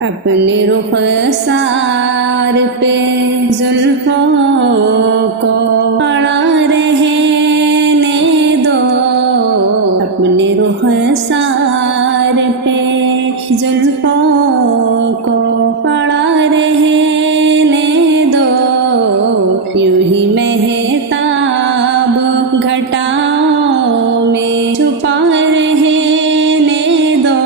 اپنے رخسار پہ زلفوں کو پڑا رہنے دو، اپنے رخسار پہ زلفوں کو پڑا رہنے دو، یوں ہی مہتاب گھٹاؤں میں چھپا رہنے دو،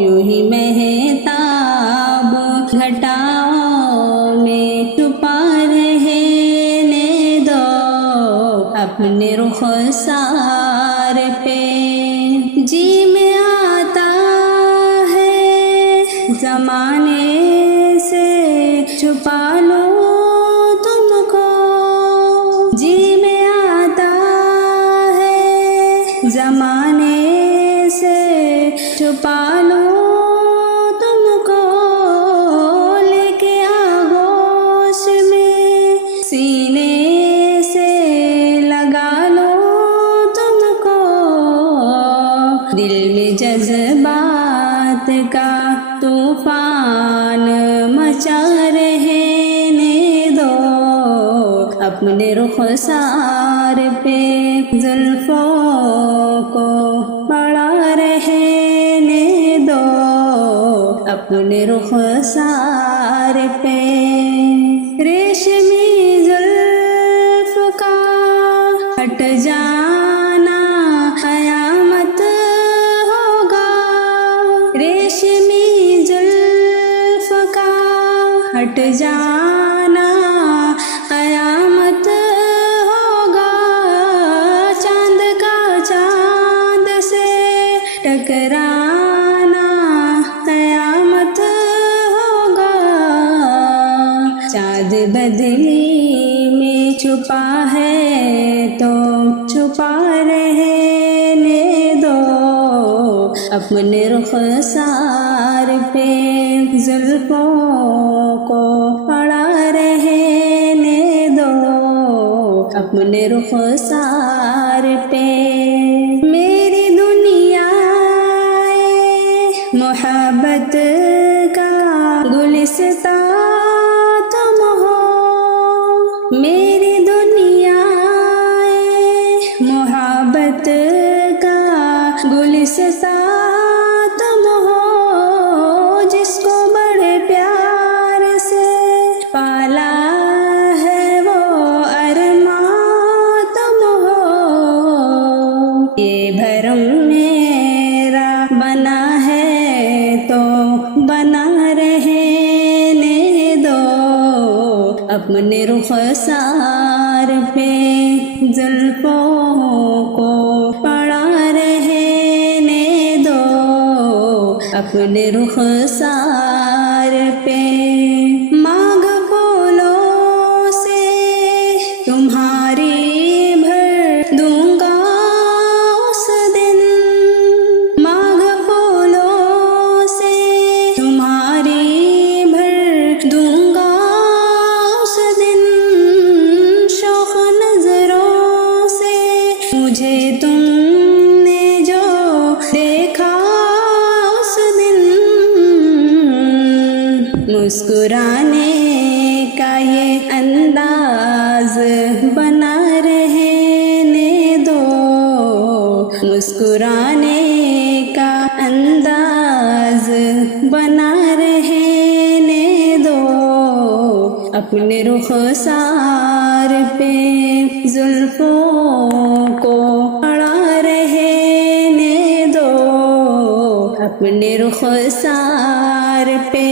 یوں ہی مہتاب گھٹاؤں میں چھپا رہنے دو، اپنے رخسار پہ جی میں آتا ہے زمانے سے چھپا لو تم کو، جی میں آتا ہے زمانے سے چھپا لو تم کو، لے کے آغوش میں سینے سے لگا لو تم کو، دل میں جذبات کا طوفان مچا رہنے دو، اپنے رخسار پہ زلفوں کو پڑا رہنے دو، اپنے رخسار پہ ریشمی زلف کا ہٹ جانا قیامت ہوگا، ریشمی زلف کا ہٹ جانا قیامت ہوگا، چاند کا چاند سے ٹکرانا قیامت ہوگا، چاند بدلی میں چھپا ہے تو چھپا رہنے دو، اپنے رخسار پہ زلفوں کو پڑا رہنے دو، اپنے رخسار پہ میری دنیا محبت کا گلستان تم ہو، میری دنیا محبت کا گلستان تم ہو، جس کو بڑے پیار سے پالا ہے وہ ارمان تم ہو، یہ بھرم میرا بنا ہے تو بنا رہنے دو، اپنے رخسار پہ زلفوں کو پڑا رہنے دو، اپنے رخسار پہ مانگ پھولوں سے تمہاری بھر دوں گا اس دن، مانگ پھولوں سے تمہاری بھر دوں گا اس دن، شوق نظروں سے مجھے تم نے جو دیکھا اس دن، مسکرانے کا یہ انداز بنا رہنے دو، مسکرانے کا انداز بنا رہنے دو، اپنے رخسار پہ زلفوں کو پڑا رہنے دو، اپنے رخسار پہ